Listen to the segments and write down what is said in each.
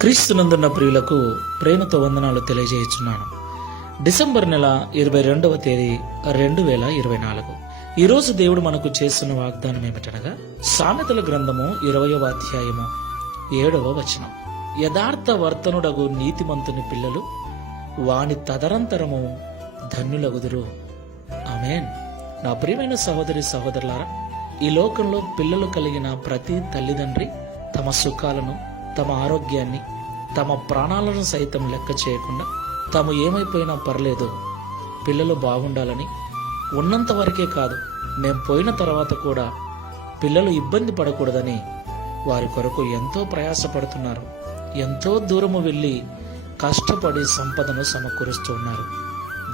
క్రీస్తునందున్న ప్రియులకు ప్రేమతో వందనాలు తెలియజేయుచున్నాను డిసెంబర్ నెల ఇరవై రెండవ తేదీ రెండు వేల ఇరవై నాలుగు. ఈరోజు దేవుడు మనకు చేస్తున్న వాగ్దానం ఏమిటనగా సామెతల గ్రంథము ఇరవయవ అధ్యాయము ఏడవ వచనం. యథార్థ వర్తనుడగు నీతిమంతుని పిల్లలు వాని తదనంతరము ధన్యులగుదురు. ఆమెన్. నా ప్రియమైన సహోదరి సహోదరులారా ఈ లోకంలో పిల్లలు కలిగిన ప్రతి తల్లిదండ్రి తమ సుఖాలను తమ ఆరోగ్యాన్ని తమ ప్రాణాలను సైతం లెక్క చేయకుండా తాము ఏమైపోయినా పర్లేదు పిల్లలు బాగుండాలని ఉన్నంత వరకే కాదు మేము పోయిన తర్వాత కూడా పిల్లలు ఇబ్బంది పడకూడదని వారి కొరకు ఎంతో ప్రయాసపడుతున్నారు. ఎంతో దూరము వెళ్ళి కష్టపడి సంపదను సమకూరుస్తూ ఉన్నారు.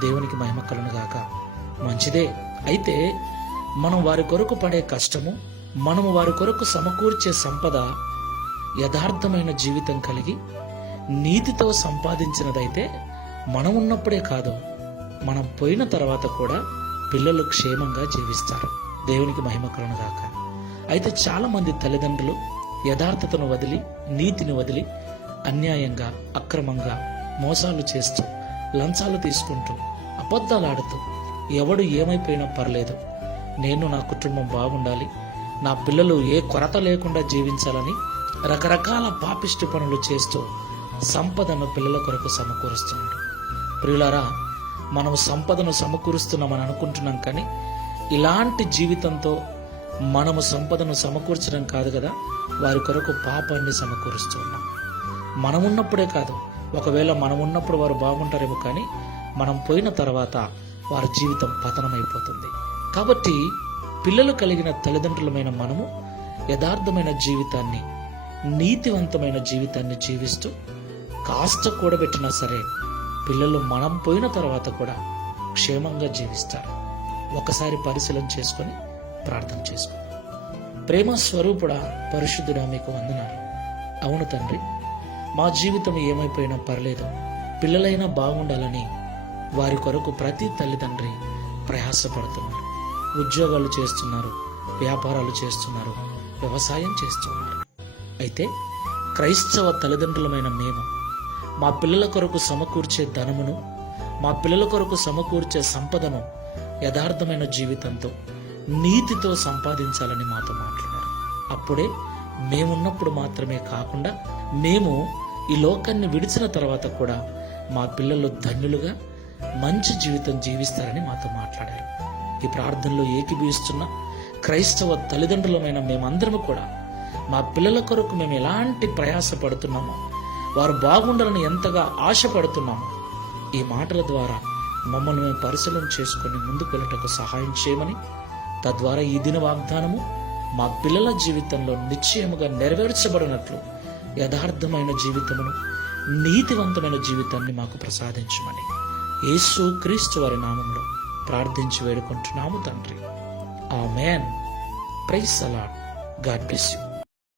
దేవునికి మహిమ గాక. మంచిదే. అయితే మనం వారి కొరకు పడే కష్టము మనము వారి కొరకు సమకూర్చే సంపద యథార్థమైన జీవితం కలిగి నీతితో సంపాదించినదైతే మనం ఉన్నప్పుడే కాదు మనం పోయిన తర్వాత కూడా పిల్లలు క్షేమంగా జీవిస్తారు. దేవునికి మహిమ కలుగుగాక అయితే చాలామంది తల్లిదండ్రులు యథార్థతను వదిలి నీతిని వదిలి అన్యాయంగా అక్రమంగా మోసాలు చేస్తూ లంచాలు తీసుకుంటూ అబద్ధాలాడుతూ ఎవడు ఏమైపోయినా పర్లేదు. నేను నా కుటుంబం బాగుండాలి. నా పిల్లలు ఏ కొరత లేకుండా జీవించాలని రకరకాల పాపిష్టి పనులు చేస్తూ సంపదను పిల్లల కొరకు సమకూరుస్తున్నాడు. ప్రియులారా మనం సంపదను సమకూరుస్తున్నామని అనుకుంటున్నాం కానీ ఇలాంటి జీవితంతో మనము సంపదను సమకూర్చడం కాదు కదా వారి కొరకు పాపాన్ని సమకూరుస్తూ ఉన్నాం. మనం ఉన్నప్పుడే కాదు ఒకవేళ మనం ఉన్నప్పుడు వారు బాగుంటారేమో కానీ మనం పోయిన తర్వాత వారి జీవితం పతనమైపోతుంది. కాబట్టి పిల్లలు కలిగిన తల్లిదండ్రులమైన మనము యథార్థమైన జీవితాన్ని నీతివంతమైన జీవితాన్ని జీవిస్తూ కాస్త కూడబెట్టినా సరే పిల్లలు మనం పోయిన తర్వాత కూడా క్షేమంగా జీవిస్తారు. ఒకసారి పరిశీలన చేసుకొని ప్రార్థన చేసుకో. ప్రేమ స్వరూపుడా పరిశుద్ధుడా మీకు వందనాలు. అవును తండ్రి మా జీవితం ఏమైపోయినా పర్లేదు. పిల్లలైనా బాగుండాలని వారి కొరకు ప్రతి తల్లిదండ్రి ప్రయాసపడుతున్నారు. ఉద్యోగాలు చేస్తున్నారు వ్యాపారాలు చేస్తున్నారు వ్యవసాయం చేస్తున్నారు. అయితే క్రైస్తవ తల్లిదండ్రులమైన మేము మా పిల్లల కొరకు సమకూర్చే ధనమును మా పిల్లల కొరకు సమకూర్చే సంపదను యథార్థమైన జీవితంతో నీతితో సంపాదించాలని మాతో మాట్లాడారు. అప్పుడే మేమున్నప్పుడు మాత్రమే కాకుండా మేము ఈ లోకాన్ని విడిచిన తర్వాత కూడా మా పిల్లలు ధన్యులుగా మంచి జీవితం జీవిస్తారని మాతో మాట్లాడారు. ఈ ప్రార్థనలో ఏకీభవిస్తున్న క్రైస్తవ తల్లిదండ్రులమైన మేమందరము కూడా మా పిల్లల కొరకు మేము ఎలాంటి ప్రయాస పడుతున్నామో వారు బాగుండాలని ఎంతగా ఆశపడుతున్నామో ఈ మాటల ద్వారా మమ్మల్ని మేము పరిశీలన చేసుకుని ముందుకు వెళ్ళటకు సహాయం చేయమని తద్వారా ఈ దిన వాగ్దానము మా పిల్లల జీవితంలో నిశ్చయముగా నెరవేర్చబడినట్లు యథార్థమైన జీవితమును నీతివంతమైన జీవితాన్ని మాకు ప్రసాదించమని యేసు క్రీస్తు వారి నామంలో ప్రార్థించి వేడుకుంటున్నాము తండ్రి. Amen praise the Lord God bless you.